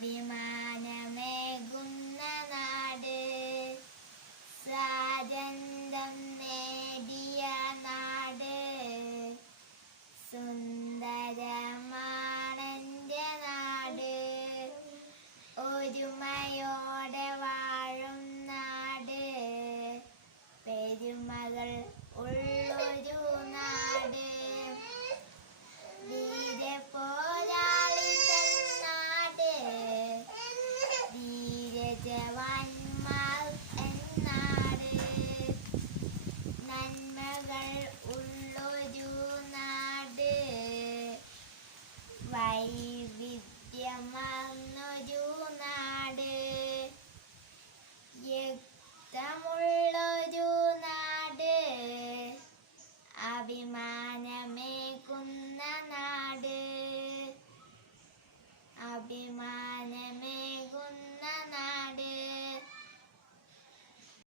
അഭിമാനമേകുന്ന നാട് സ്വാതന്ത്ര്യം നേടിയ നാട്. സുന്ദരമാണെന്റെ നാട്. ഒരുമയോടെ വാഴ വൈവിധ്യമർന്നൊരു നാട്. യുക്തമുള്ളൊരു നാട്. അഭിമാനമേ